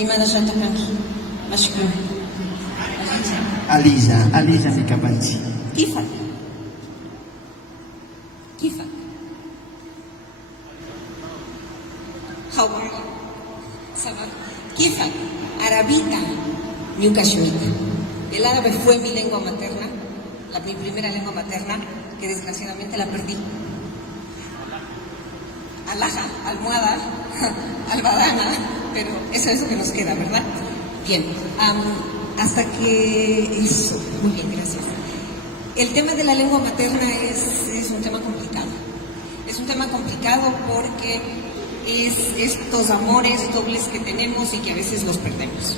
Imana Shatakanki, Mashkuru. Aliza Mikapanchi. Kifak. Kifak. How are you? Sabah. Kifak. Arabita. Nyukashmita. El árabe fue mi lengua materna, mi primera lengua materna, que desgraciadamente la perdí. Alhaja, almohada, albadana, pero eso es lo que nos queda, ¿verdad? Bien, hasta que eso, muy bien, gracias. El tema de la lengua materna es un tema complicado. Es un tema complicado porque es estos amores dobles que tenemos y que a veces los perdemos.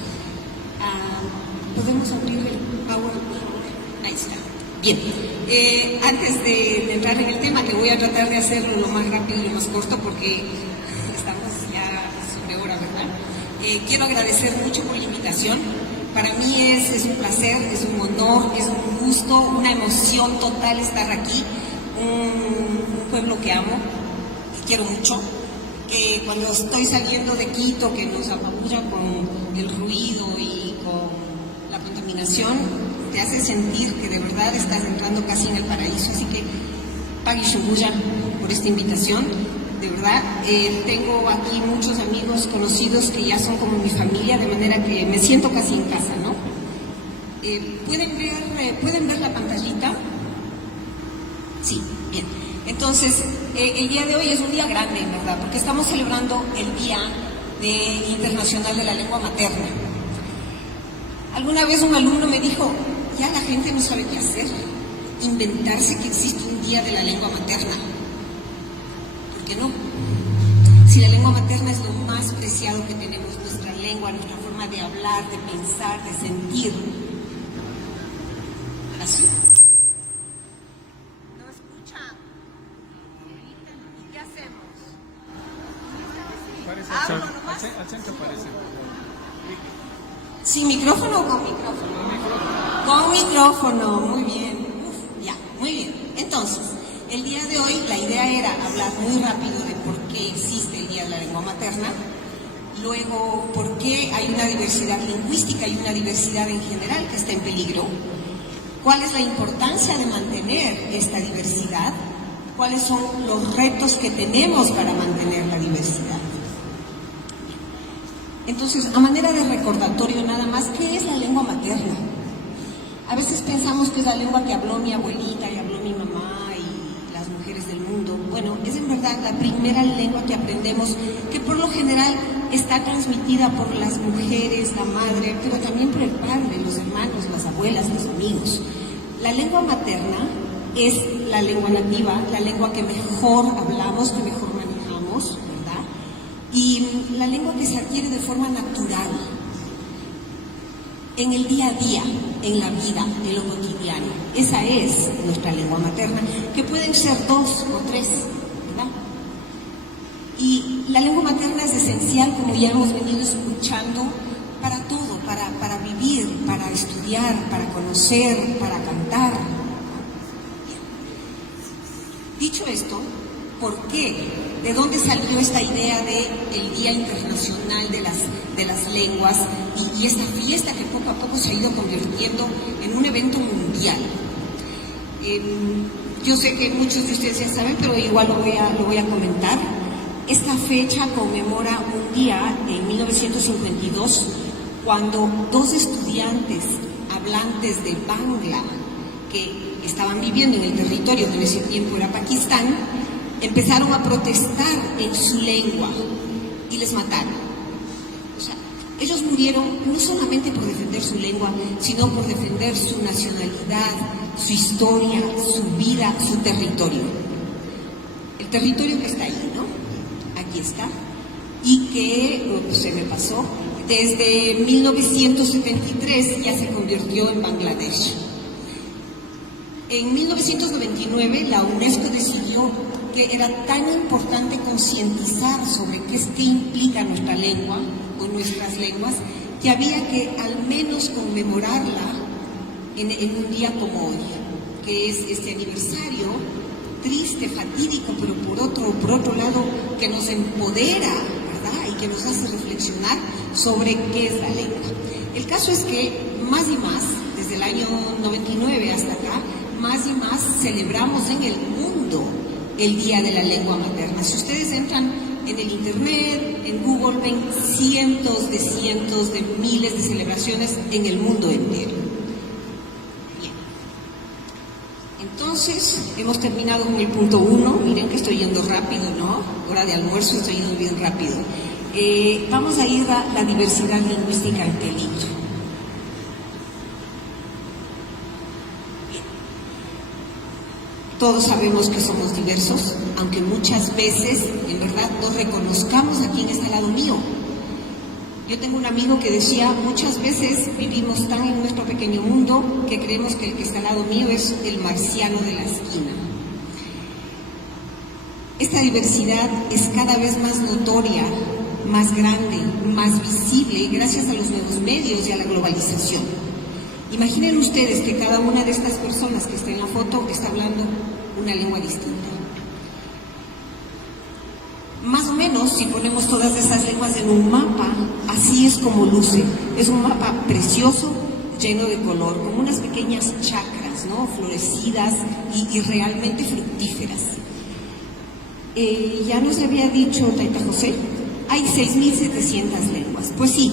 ¿Podemos abrir el PowerPoint? Ahí está. Bien, antes de entrar en el tema, que voy a tratar de hacerlo lo más rápido y lo más corto porque estamos ya sobre hora, ¿verdad? Quiero agradecer mucho por la invitación. Para mí es un placer, es un honor, es un gusto, una emoción total estar aquí. Un pueblo que amo, que quiero mucho, que cuando estoy saliendo de Quito, que nos apabulla con el ruido y con la contaminación, te hace sentir que de verdad estás entrando casi en el paraíso. Así que Pagui Shunguya por esta invitación, de verdad. Tengo aquí muchos amigos conocidos que ya son como mi familia, de manera que me siento casi en casa, ¿no? ¿Pueden ver la pantallita? Sí, bien. Entonces, el día de hoy es un día grande, en verdad, porque estamos celebrando el Día Internacional de la Lengua Materna. Alguna vez un alumno me dijo, ya la gente no sabe qué hacer, inventarse que existe un día de la lengua materna. ¿Por qué no? Si la lengua materna es lo más preciado que tenemos, nuestra lengua, nuestra forma de hablar, de pensar, de sentir. Así. ¿No escuchan? ¿Qué hacemos? ¿Hablo nomás? Al centro parece. ¿Sin micrófono o con micrófono? Con micrófono, muy bien. Ya, muy bien. Entonces, el día de hoy la idea era hablar muy rápido de por qué existe el Día de la Lengua Materna, luego por qué hay una diversidad lingüística y una diversidad en general que está en peligro, cuál es la importancia de mantener esta diversidad, cuáles son los retos que tenemos para mantener la diversidad. Entonces, a manera de recordatorio nada más, ¿qué es la lengua materna? A veces pensamos que es la lengua que habló mi abuelita y habló mi mamá y las mujeres del mundo. Bueno, es en verdad la primera lengua que aprendemos, que por lo general está transmitida por las mujeres, la madre, pero también por el padre, los hermanos, las abuelas, los amigos. La lengua materna es la lengua nativa, la lengua que mejor hablamos, que mejor manejamos, ¿verdad? Y la lengua que se adquiere de forma natural, en el día a día, en la vida, en lo cotidiano. Esa es nuestra lengua materna, que pueden ser 2 o 3, ¿verdad? Y la lengua materna es esencial, como ya hemos venido escuchando, para todo, para vivir, para estudiar, para conocer, para cantar. Dicho esto, ¿por qué? ¿De dónde salió esta idea del Día Internacional de las Lenguas y esta fiesta que poco a poco se ha ido convirtiendo en un evento mundial? Yo sé que muchos de ustedes ya saben, pero igual lo voy a comentar. Esta fecha conmemora un día en 1952 cuando 2 estudiantes hablantes de Bangla que estaban viviendo en el territorio que en ese tiempo era Pakistán, empezaron a protestar en su lengua y les mataron. O sea, ellos murieron no solamente por defender su lengua, sino por defender su nacionalidad, su historia, su vida, su territorio. El territorio que está ahí, ¿no? Aquí está. Y que, se me pasó, desde 1973 ya se convirtió en Bangladesh. En 1999 la UNESCO decidió que era tan importante concientizar sobre qué implica nuestra lengua o nuestras lenguas, que había que al menos conmemorarla en un día como hoy, que es este aniversario triste, fatídico, pero por otro lado que nos empodera, ¿verdad? Y que nos hace reflexionar sobre qué es la lengua. El caso es que más y más, desde el año 99 hasta acá, más y más celebramos en el mundo el Día de la Lengua Materna. Si ustedes entran en el internet, en Google, ven cientos de miles de celebraciones en el mundo entero. Bien. Entonces, hemos terminado con el punto 1. Miren que estoy yendo rápido, ¿no? Hora de almuerzo, estoy yendo bien rápido. Vamos a ir a la diversidad lingüística en peligro. Todos sabemos que somos diversos, aunque muchas veces, en verdad, no reconozcamos a quién está al lado mío. Yo tengo un amigo que decía, muchas veces vivimos tan en nuestro pequeño mundo que creemos que el que está al lado mío es el marciano de la esquina. Esta diversidad es cada vez más notoria, más grande, más visible, gracias a los nuevos medios y a la globalización. Imaginen ustedes que cada una de estas personas que está en la foto está hablando una lengua distinta. Más o menos, si ponemos todas esas lenguas en un mapa, así es como luce. Es un mapa precioso, lleno de color, con unas pequeñas chacras, ¿no? Florecidas y realmente fructíferas. Ya nos había dicho Taita José, hay 6.700 lenguas. Pues sí,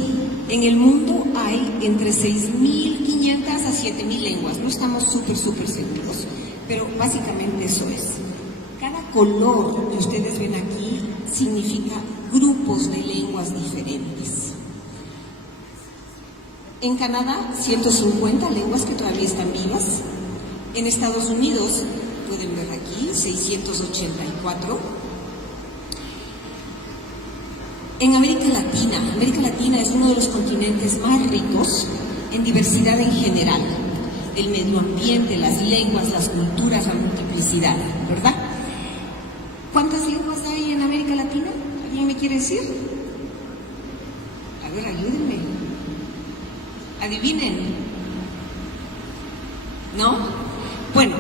en el mundo hay entre 6.500 a 7.000 lenguas. No estamos súper seguros, pero básicamente eso es. Cada color que ustedes ven aquí significa grupos de lenguas diferentes. En Canadá, 150 lenguas que todavía están vivas. En Estados Unidos, pueden ver aquí, 684. En América Latina es uno de los continentes más ricos en diversidad en general. El medio ambiente, las lenguas, las culturas, la multiplicidad, ¿verdad? ¿Cuántas lenguas hay en América Latina? ¿Alguien me quiere decir? A ver, ayúdenme. Adivinen. ¿No? Bueno,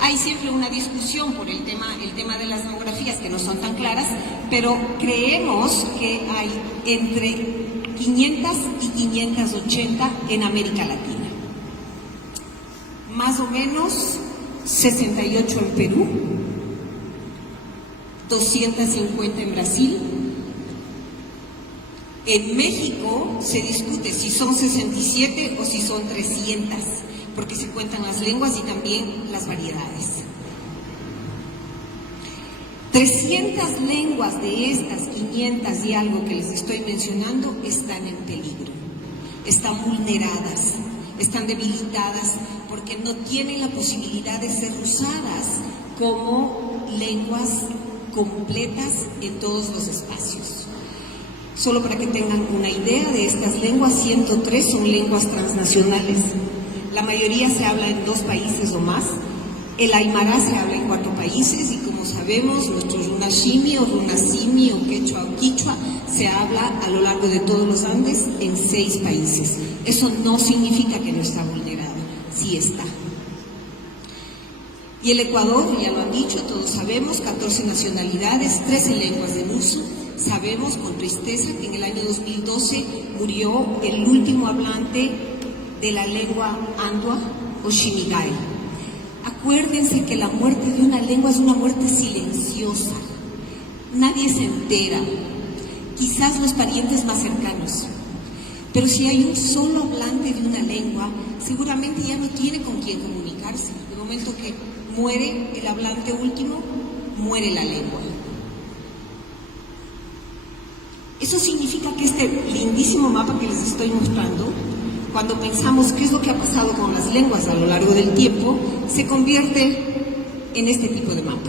hay siempre una discusión por el tema de las demografías que no son tan claras, pero creemos que hay entre 500 y 580 en América Latina. Más o menos 68 en Perú, 250 en Brasil. En México se discute si son 67 o si son 300, porque se cuentan las lenguas y también las variedades. 300 lenguas de estas 500 y algo que les estoy mencionando están en peligro, están vulneradas, están debilitadas porque no tienen la posibilidad de ser usadas como lenguas completas en todos los espacios. Solo para que tengan una idea de estas lenguas, 103 son lenguas transnacionales. La mayoría se habla en 2 países o más. El aymara se habla en 4 países y, como sabemos, nuestro runashimi o runasimi o quechua o quichua se habla a lo largo de todos los Andes en 6 países. Eso no significa que no está vulnerado, sí está. Y el Ecuador, ya lo han dicho, todos sabemos, 14 nacionalidades, 13 lenguas en uso. Sabemos con tristeza que en el año 2012 murió el último hablante de la lengua andua o shimigai. Acuérdense que la muerte de una lengua es una muerte silenciosa. Nadie se entera, quizás los parientes más cercanos. Pero si hay un solo hablante de una lengua, seguramente ya no tiene con quién comunicarse. De momento que muere el hablante último, muere la lengua. Eso significa que este lindísimo mapa que les estoy mostrando, cuando pensamos qué es lo que ha pasado con las lenguas a lo largo del tiempo, se convierte en este tipo de mapa,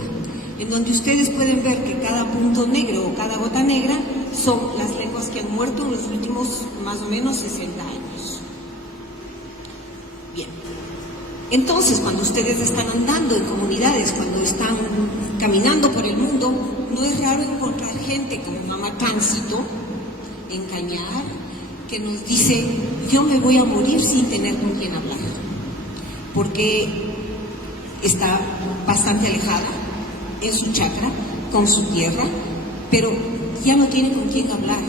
en donde ustedes pueden ver que cada punto negro o cada gota negra son las lenguas que han muerto en los últimos más o menos 60 años. Bien, entonces cuando ustedes están andando en comunidades, cuando están caminando por el mundo, no es raro encontrar gente como Mamá Tránsito en Cañar, que nos dice, yo me voy a morir sin tener con quién hablar, porque está bastante alejada en su chacra, con su tierra, pero ya no tiene con quién hablar.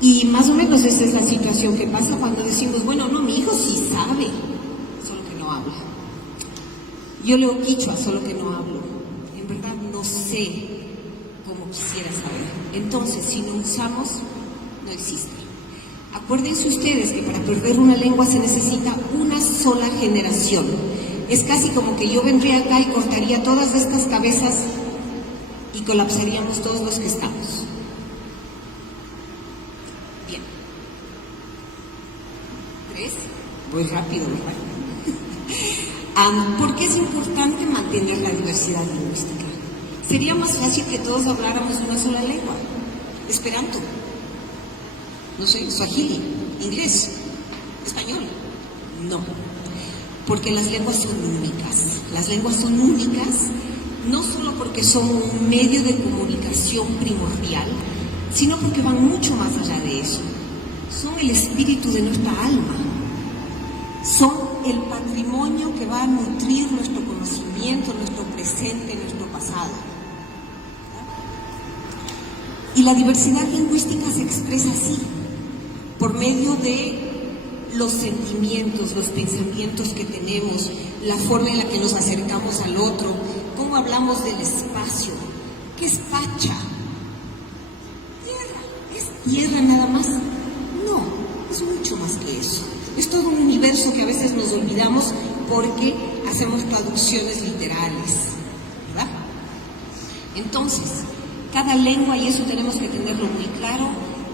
Y más o menos esa es la situación que pasa cuando decimos, bueno, no, mi hijo sí sabe, solo que no habla. Yo leo quichua, solo que no hablo. En verdad no sé como quisiera saber. Entonces, si no usamos, no existe. Acuérdense ustedes que para perder una lengua se necesita una sola generación. Es casi como que yo vendría acá y cortaría todas estas cabezas y colapsaríamos todos los que estamos. Bien. 3. Voy rápido, ¿verdad? ¿Por qué es importante mantener la diversidad lingüística? Sería más fácil que todos habláramos una sola lengua. Esperanto, no sé, suajili, inglés, español. No, porque las lenguas son únicas. Las lenguas son únicas no solo porque son un medio de comunicación primordial, sino porque van mucho más allá de eso. Son el espíritu de nuestra alma. Son el patrimonio que va a nutrir nuestro conocimiento, nuestro presente, nuestro pasado. Y la diversidad lingüística se expresa así, por medio de los sentimientos, los pensamientos que tenemos, la forma en la que nos acercamos al otro, cómo hablamos del espacio. ¿Qué es pacha? Tierra. ¿Es tierra nada más? No, es mucho más que eso. Es todo un universo que a veces nos olvidamos porque hacemos traducciones literales, ¿verdad? Entonces, cada lengua, y eso tenemos que tenerlo muy claro,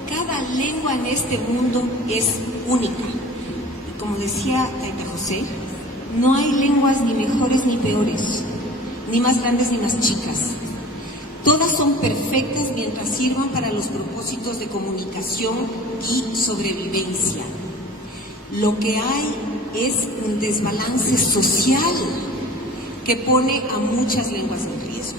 cada lengua en este mundo es única. Y como decía Taita José, no hay lenguas ni mejores ni peores, ni más grandes ni más chicas. Todas son perfectas mientras sirvan para los propósitos de comunicación y sobrevivencia. Lo que hay es un desbalance social que pone a muchas lenguas en riesgo.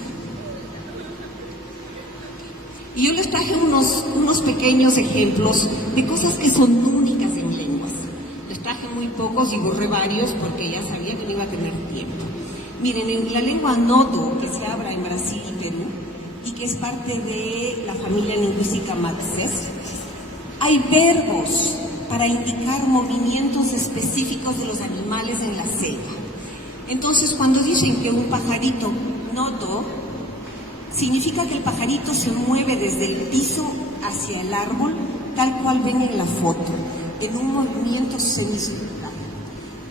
Y yo les traje unos pequeños ejemplos de cosas que son únicas en lenguas. Les traje muy pocos y borré varios porque ya sabía que no iba a tener tiempo. Miren, en la lengua nodo, que se habla en Brasil y Perú, y que es parte de la familia lingüística Maxés, hay verbos para indicar movimientos específicos de los animales en la selva. Entonces, cuando dicen que un pajarito nodo, significa que el pajarito se mueve desde el piso hacia el árbol, tal cual ven en la foto, en un movimiento semicircular.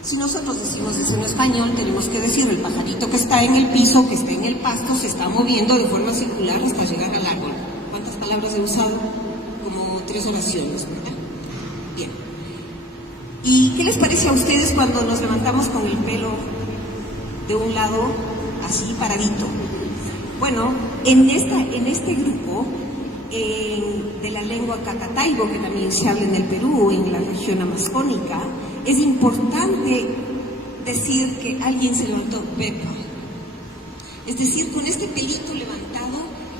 Si nosotros decimos eso en español, tenemos que decir el pajarito que está en el piso, que está en el pasto, se está moviendo de forma circular hasta llegar al árbol. ¿Cuántas palabras he usado? Como 3 oraciones, ¿verdad? Bien. ¿Y qué les parece a ustedes cuando nos levantamos con el pelo de un lado así paradito? Bueno, en este grupo de la lengua catataibo, que también se habla en el Perú, en la región amazónica, es importante decir que alguien se levantó pepa. Es decir, con este pelito levantado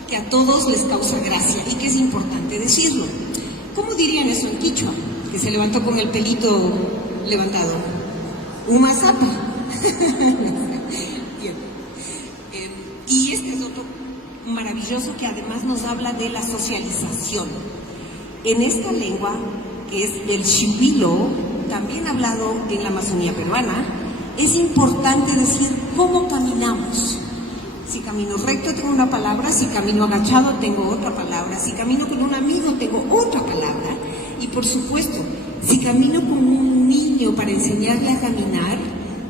que a todos les causa gracia y que es importante decirlo. ¿Cómo dirían eso en quichua? Que se levantó con el pelito levantado. Umazapa. Bien. Y este es otro maravilloso que además nos habla de la socialización. En esta lengua, que es el xipilo, también hablado en la Amazonía peruana, es importante decir cómo caminamos. Si camino recto tengo una palabra, si camino agachado tengo otra palabra, si camino con un amigo tengo otra palabra. Y por supuesto, si camino con un niño para enseñarle a caminar,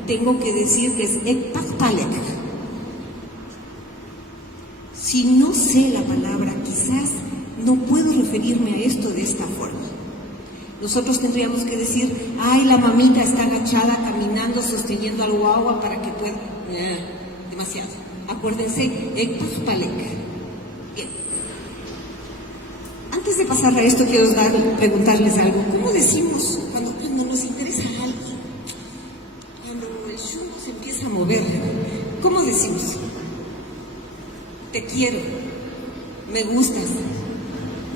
tengo que decir que es ekpakpalek. Si no sé la palabra, quizás no puedo referirme a esto de esta forma. Nosotros tendríamos que decir, ay, la mamita está agachada, caminando, sosteniendo al guagua para que pueda... demasiado. Acuérdense, ekpakpalek. Bien. Antes de pasar a esto, quiero preguntarles algo. ¿Cómo decimos cuando nos interesa a alguien? Cuando el chulo se empieza a mover, ¿cómo decimos? Te quiero, me gustas,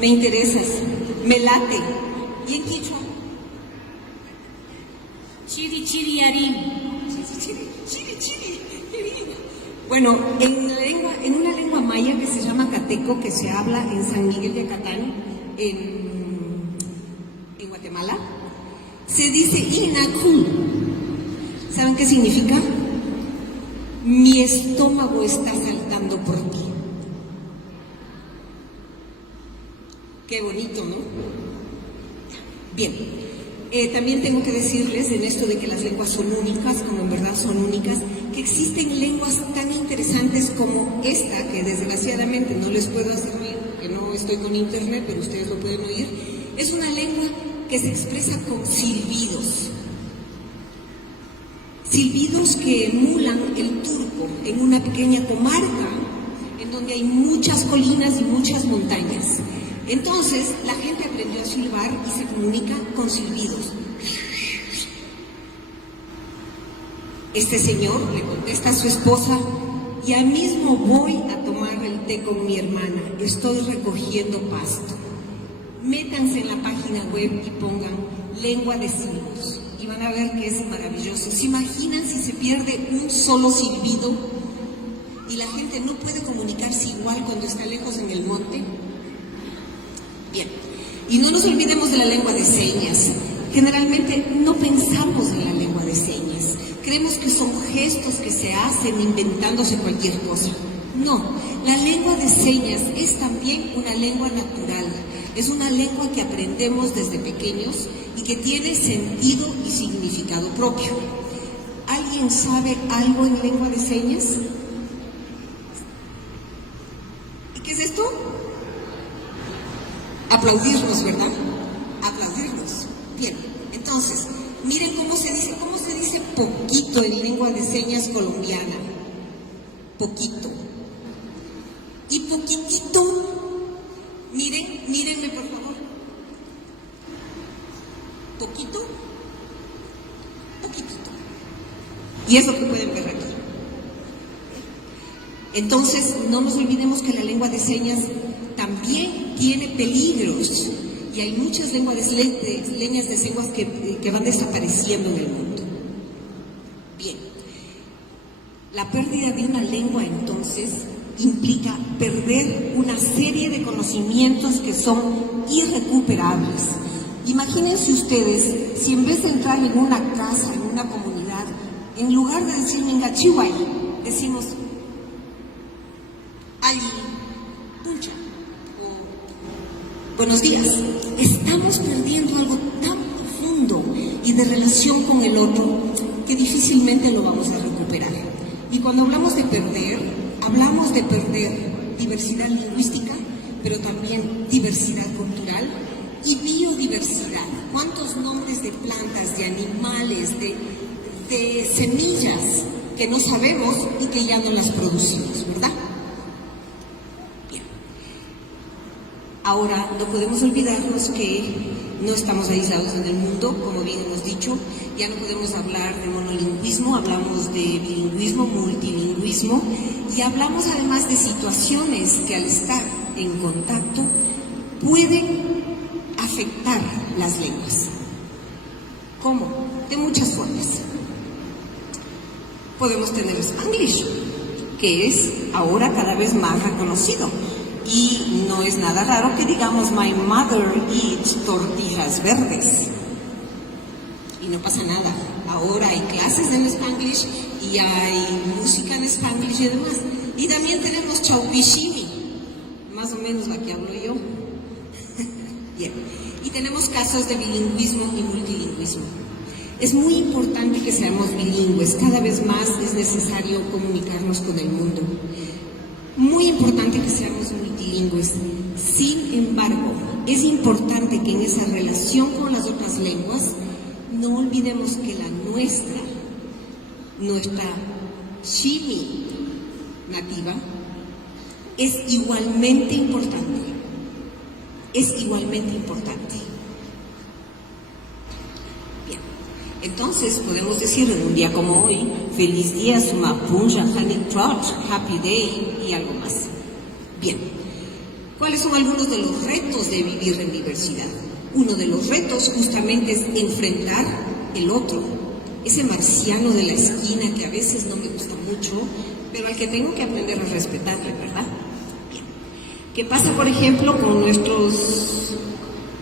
me interesas, me late. ¿Y en quichua? Chiri chiri yarim. Chiri chiri. Bueno, en una lengua maya que se llama cateco, que se habla en San Miguel de Acatán, en Guatemala, se dice Inaku. ¿Saben qué significa? Mi estómago está saltando por ti. Qué bonito, ¿no? Bien, también tengo que decirles en esto de que las lenguas son únicas, como en verdad son únicas, que existen lenguas tan interesantes como esta, que desgraciadamente no les puedo hacer oír, que no estoy con internet, pero ustedes lo pueden oír. Es una lengua que se expresa con silbidos. Silbidos que emulan el turco en una pequeña comarca en donde hay muchas colinas y muchas montañas. Entonces la gente aprendió a silbar y se comunica con silbidos. Este señor le contesta a su esposa: ya mismo voy a tomar el té con mi hermana, estoy recogiendo pasto. Métanse en la página web y pongan lengua de signos y van a ver que es maravilloso. ¿Se imaginan si se pierde un solo silbido y la gente no puede comunicarse igual cuando está lejos en el monte? Bien, y no nos olvidemos de la lengua de señas. Generalmente no pensamos en la lengua de señas. Creemos que son gestos que se hacen inventándose cualquier cosa. No, la lengua de señas es también una lengua natural. Es una lengua que aprendemos desde pequeños y que tiene sentido y significado propio. ¿Alguien sabe algo en lengua de señas? ¿Y qué es esto? Aplaudirnos, ¿verdad? Aplaudirnos. Bien, entonces, miren cómo se dice poquito en lengua de señas colombiana. Poquito. Y poquitito, mírenme por favor. Poquito, poquitito. Y es lo que pueden ver aquí. Entonces, no nos olvidemos que la lengua de señas también tiene peligros. Y hay muchas lenguas de señas que van desapareciendo en el mundo. Bien. La pérdida de una lengua, entonces, implica perder una serie de conocimientos que son irrecuperables. Imagínense ustedes si en vez de entrar en una casa, en una comunidad, en lugar de decir Mingachihuay, decimos Ali, Pucha o buenos días. Estamos perdiendo algo tan profundo y de relación con el otro que difícilmente lo vamos a recuperar. Y cuando hablamos de perder diversidad lingüística, pero también diversidad cultural y biodiversidad. ¿Cuántos nombres de plantas, de animales, de semillas que no sabemos y que ya no las producimos, verdad? Bien. Ahora, no podemos olvidarnos que no estamos aislados en el mundo, como bien hemos dicho. Ya no podemos hablar de monolingüismo, hablamos de bilingüismo, multilingüismo, y hablamos además de situaciones que al estar en contacto pueden afectar las lenguas. ¿Cómo? De muchas formas. Podemos tener Spanglish, que es ahora cada vez más reconocido. Y no es nada raro que digamos my mother eats tortillas verdes. Y no pasa nada. Ahora hay clases en Spanglish y hay música en Spanglish y demás. Y también tenemos Chaupishini, más o menos la que hablo yo. Bien. Y tenemos casos de bilingüismo y multilingüismo. Es muy importante que seamos bilingües. Cada vez más es necesario comunicarnos con el mundo. Muy importante que seamos multilingües. Sin embargo, es importante que en esa relación con las otras lenguas no olvidemos que la nuestra Shimi nativa, es igualmente importante. Es igualmente importante. Bien, entonces podemos decir en un día como hoy, feliz día, Sumapunja, Honey Trot, Happy Day y algo más. Bien, ¿cuáles son algunos de los retos de vivir en diversidad? Uno de los retos justamente es enfrentar el otro, ese marciano de la esquina que a veces no me gusta mucho, pero al que tengo que aprender a respetarle, ¿verdad? Bien. ¿Qué pasa, por ejemplo, con nuestros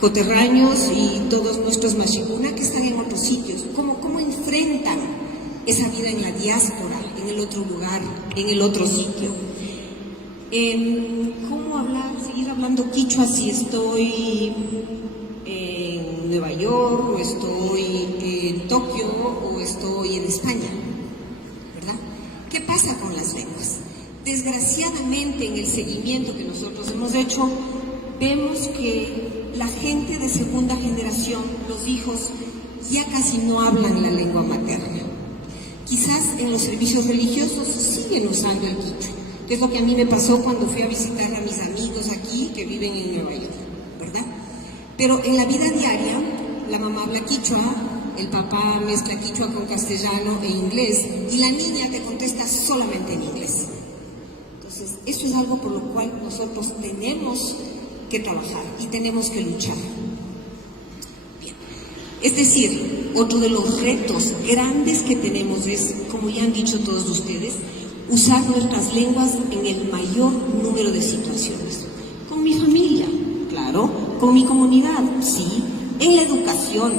coterráneos y todos nuestros mashikuna que están en otros sitios, cómo enfrentan esa vida en la diáspora, en el otro lugar, en el otro sitio. ¿Cómo seguir hablando quichua si estoy en Nueva York, o estoy en Tokio, o estoy en España? ¿Verdad? ¿Qué pasa con las lenguas? Desgraciadamente, en el seguimiento que nosotros hemos hecho, vemos que la gente de segunda generación, los hijos, ya casi no hablan la lengua materna. Quizás en los servicios religiosos siguen usando el quichua, que es lo que a mí me pasó cuando fui a visitar a mis amigos aquí que viven en Nueva York, ¿verdad? Pero en la vida diaria, la mamá habla quichua, el papá mezcla quichua con castellano e inglés, y la niña te contesta solamente en inglés. Entonces, eso es algo por lo cual nosotros tenemos que trabajar y tenemos que luchar. Bien. Es decir, otro de los retos grandes que tenemos es, como ya han dicho todos ustedes, usar nuestras lenguas en el mayor número de situaciones. Con mi familia, claro, con mi comunidad, sí, en la educación.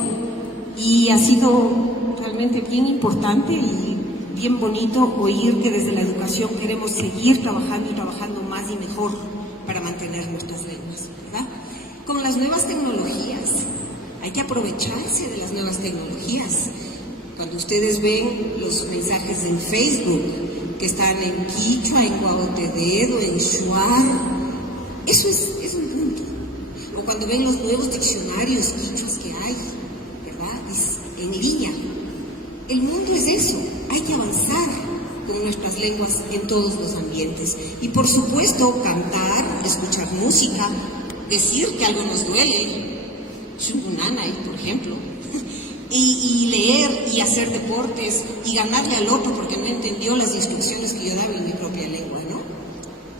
Y ha sido realmente bien importante y bien bonito oír que desde la educación queremos seguir trabajando y trabajando más y mejor para mantener nuestras lenguas, ¿verdad? Con las nuevas tecnologías, hay que aprovecharse de las nuevas tecnologías. Cuando ustedes ven los mensajes en Facebook, que están en quichua, en guaotededo, en shuar, eso es un punto. O cuando ven los nuevos diccionarios quichuas que hay, ¿verdad? En línea. El mundo es eso, hay que avanzar con nuestras lenguas en todos los ambientes. Y por supuesto, cantar, escuchar música, decir que algo nos duele, shungunanay, por ejemplo, y leer y hacer deportes y ganarle al otro porque no entendió las instrucciones que yo daba en mi propia lengua, ¿no?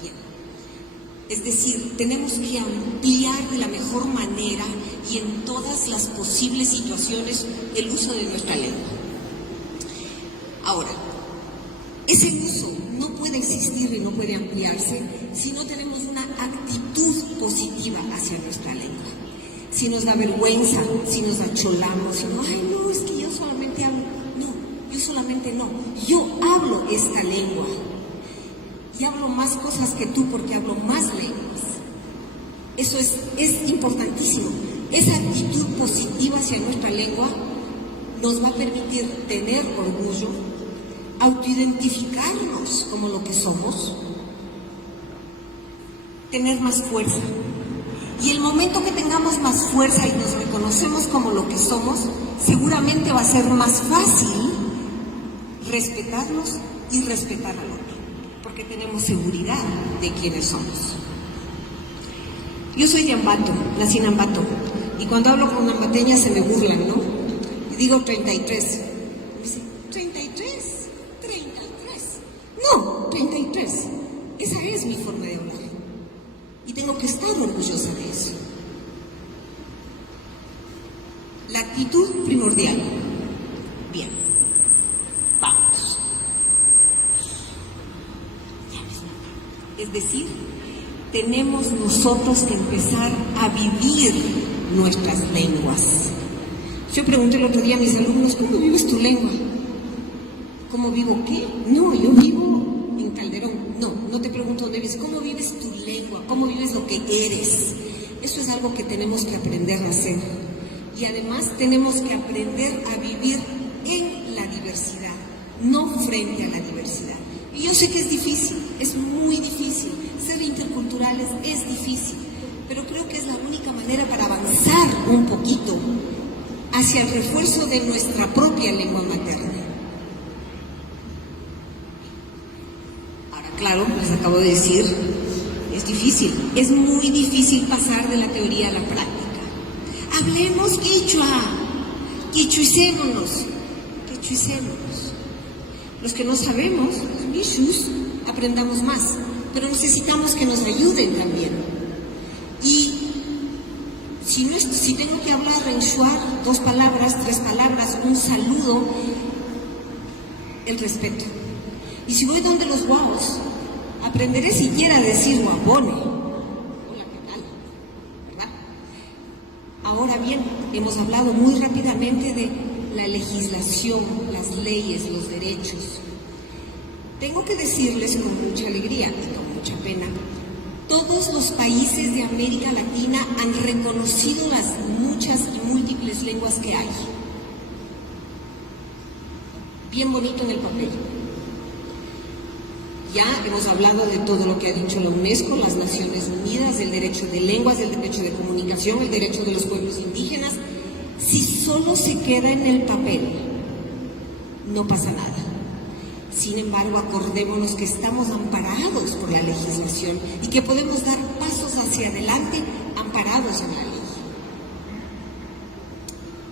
Bien. Es decir, tenemos que ampliar de la mejor manera y en todas las posibles situaciones el uso de nuestra lengua. Ahora, ese uso no puede existir y no puede ampliarse si no tenemos una actitud positiva hacia nuestra lengua. Si nos da vergüenza, si nos acholamos, si no, ay no, es que yo solamente hablo. No, yo solamente no. Yo hablo esta lengua. Y hablo más cosas que tú porque hablo más lenguas. Eso es importantísimo. Esa actitud positiva hacia nuestra lengua nos va a permitir tener orgullo, autoidentificarnos como lo que somos, tener más fuerza. Y el momento que tengamos más fuerza y nos reconocemos como lo que somos, seguramente va a ser más fácil respetarnos y respetar al otro, porque tenemos seguridad de quiénes somos. Yo soy de Ambato, nací en Ambato, y cuando hablo con ambateñas se me burlan, ¿no? Y digo 33. Me dicen, 33. No, 33. Esa es mi forma de hablar. Y tengo que estar orgullosa de eso. La actitud primordial. Bien. Vamos. Es decir, tenemos nosotros que empezar a vivir nuestras lenguas. Yo pregunté el otro día a mis alumnos, ¿cómo vives tu lengua? ¿Cómo vivo qué? No, yo vivo en Calderón. No te pregunto dónde vives, ¿cómo vives tu lengua? ¿Cómo vives lo que eres? Eso es algo que tenemos que aprender a hacer. Y además tenemos que aprender a vivir en la diversidad, no frente a la diversidad. Y yo sé que es difícil, es muy difícil. Ser interculturales es difícil, pero creo que es la única manera para avanzar un poquito hacia el refuerzo de nuestra propia lengua materna. Claro, les acabo de decir, es difícil, es muy difícil pasar de la teoría a la práctica. Hablemos quichua, quichuicémonos. Los que no sabemos, los mishus, aprendamos más, pero necesitamos que nos ayuden también. Y si tengo que hablar en shuar, 2 palabras, 3 palabras, un saludo, el respeto. Y si voy donde los guaos, aprenderé siquiera a decir guapone. Hola, ¿qué tal? ¿Verdad? Ahora bien, hemos hablado muy rápidamente de la legislación, las leyes, los derechos. Tengo que decirles con mucha alegría y con mucha pena, todos los países de América Latina han reconocido las muchas y múltiples lenguas que hay. Bien bonito en el papel. Ya hemos hablado de todo lo que ha dicho la UNESCO, las Naciones Unidas, el derecho de lenguas, el derecho de comunicación, el derecho de los pueblos indígenas. Si solo se queda en el papel, no pasa nada. Sin embargo, acordémonos que estamos amparados por la legislación y que podemos dar pasos hacia adelante amparados en la ley.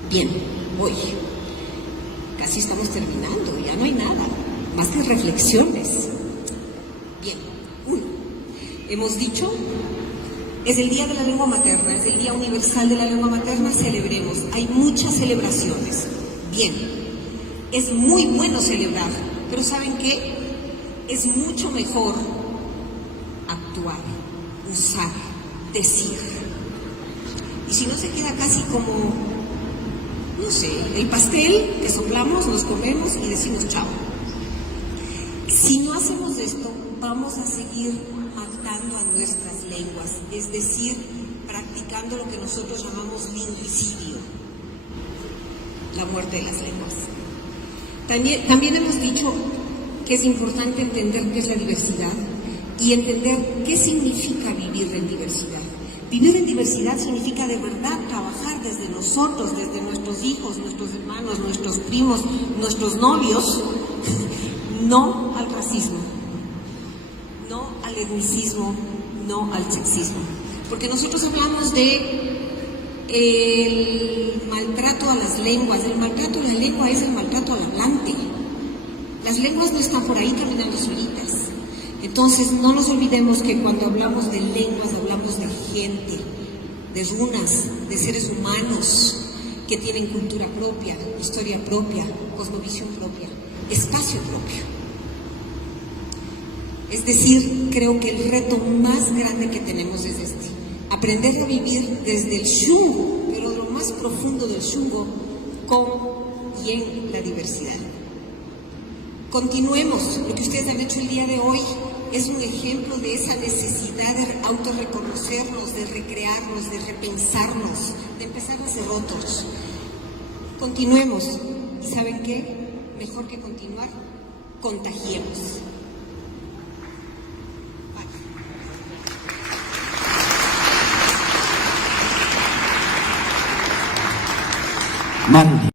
Bien, hoy casi estamos terminando, ya no hay nada, más que reflexiones. Bien, uno, hemos dicho, es el Día de la Lengua Materna, es el Día Universal de la Lengua Materna, celebremos, hay muchas celebraciones. Bien, es muy bueno celebrar, pero ¿saben qué? Es mucho mejor actuar, usar, decir. Y si no se queda casi como, no sé, el pastel que soplamos, nos comemos y decimos chao. Si no hacemos esto, vamos a seguir matando a nuestras lenguas, es decir, practicando lo que nosotros llamamos lingüicidio, la muerte de las lenguas. También hemos dicho que es importante entender qué es la diversidad y entender qué significa vivir en diversidad. Vivir en diversidad significa de verdad trabajar desde nosotros, desde nuestros hijos, nuestros hermanos, nuestros primos, nuestros novios, no al racismo, no al etnicismo, no al sexismo. Porque nosotros hablamos de el maltrato a las lenguas. El maltrato a la lengua es el maltrato al hablante. Las lenguas no están por ahí caminando solitas. Entonces no nos olvidemos que cuando hablamos de lenguas hablamos de gente, de runas, de seres humanos que tienen cultura propia, historia propia, cosmovisión propia, espacio propio. Es decir, creo que el reto más grande que tenemos es este: aprender a vivir desde el Shungo, pero lo más profundo del Shungo, con y en la diversidad. Continuemos. Lo que ustedes han hecho el día de hoy es un ejemplo de esa necesidad de autorreconocernos, de recrearnos, de repensarnos, de empezar a ser otros. Continuemos. ¿Y saben qué? Mejor que continuar, contagiemos. Marley.